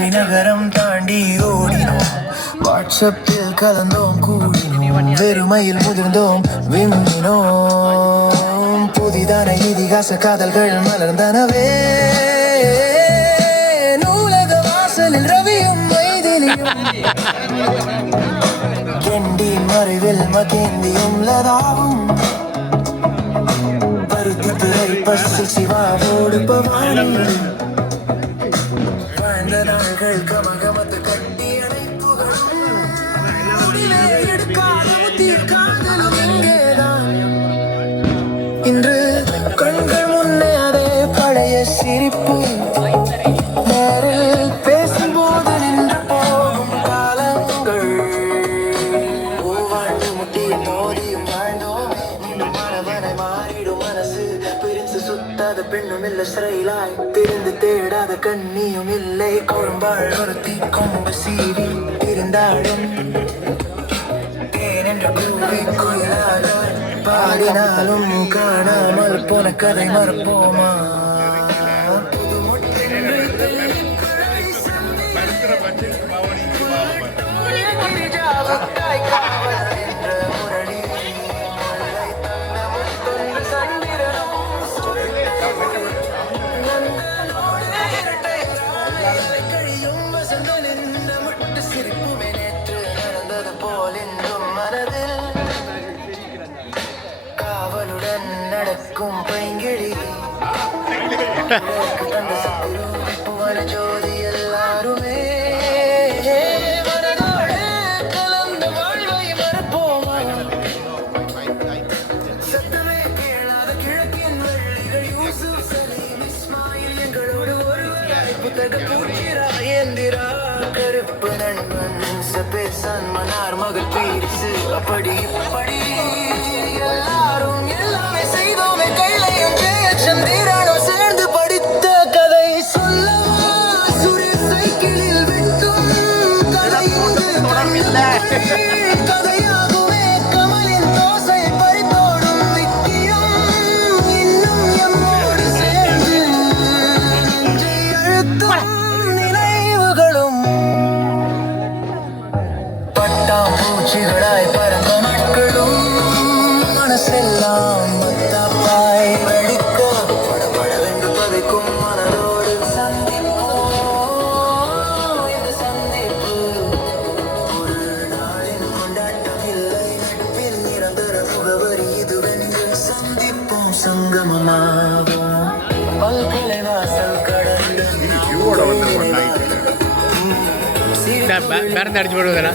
வாழ்க்கை நகரம் தாண்டி ஓடினோம், வாட்ஸ்அப்பில் கலந்தோம் கூடினோம், வெறுமையில் முதிர்ந்தோம் விம்பினோம். புதிதான இதிகாச காதல்கள் மலர்ந்தனவே, நூலக வாசலில் ரவியும் மைதிலியும் கெண்டி மறைவில் மகேந்தியும் லதாவும் பருத்தி துறை பசி சிவாவோடு பவானி வாழ்ந்த நாள்கள் கமகமத்து கட்டி அடைப்புகளும் எடுக்காத காதலும் எங்கேதான் இன்று கண்கள் முன்னே அதே பழைய சிரிப்பு நேரில் பேசும்போது நின்று போகும் காலங்கள். வாழ்ந்து முட்டியும் மோதியும் வாழ்ந்தோமே, மனவனை மாறிடும் மனசு பிரிந்து சுத்தாத பெண்ணும் இல்லை, சிறையிலாய் திரிந்து தேடாத கண்ணியும் இல்லை. கொழும்பாள் ஒருத்தி கொம்பு சீவி இருந்தாலும் தேன் என்று கூறி குயிலாக பாடினாலும் காணாமல் போன கதை மறப்போமா? காவலுடன் நடக்கும் பைங்கிழி புவன ஜோதி எல்லாருமே கலந்த வாழ்வை மறப்போமா? சத்தமே கேளாத கிழக்கின் வள்ளிகள் யூசுப் சலீம் இஸ்மாயில் எங்களோடு ஒருவராய் புத்தக பூச்சிரா ஏந்திரா கருப்பு நண்பன் சபேசான் மன்னார் மகள் பீரிசு அப்படி இப்படி எல்லாரும் எல்லாமே செய்தோமே கைலையும் ஜெய சந்திரனும் சேர்ந்து படித்த கதை சொல்லவா? சுரே சைக்கிளில் வெட்டும் கதை கதையாகுமே கமலின் தோசை பறித்தோடும் விக்கியம் இன்னும் எம்மோடு சேர்ந்து நெஞ்சை அழுத்தும் நினைவுகளும் பட்டாம்பூச்சிகளாய் பறந்த நாட்களும் மனசெல்லாம் மத்தாப்பாய் வெடிக்க படபடவென்று பதைக்கும் மனதோடு சந்திப்போம். இந்த சந்திப்பு ஒரு நாளின் கொண்டாட்டம் இல்லை, நட்பின் நிரந்தர முகவரி இதுவென்று சந்திப்போம், சங்கமமாவோம். பல்கலை வாசல் கடந்து மருந்து அடிச்சு போடுவதா?